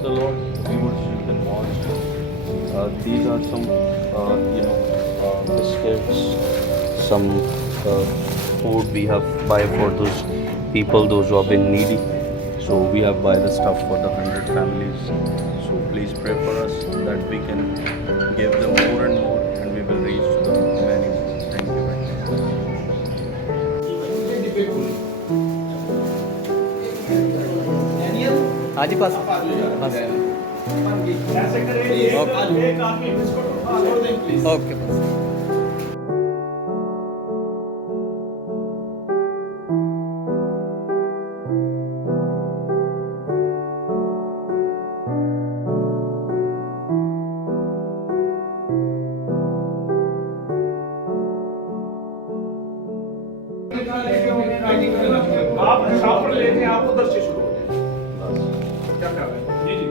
the Lord, viewers, you can watch. These are some, biscuits, some uh, food we have buy for those people, those who have been needy. So we have buy the stuff for the 100 families. So please pray for us that we can give them more and more, and we will reach to the many more. Thank you very हाँ जी पास बस okay बस आप shop पर लेते हैं, आप उधर से शुरू हो जाए। क्या ख्याल है? जी जी।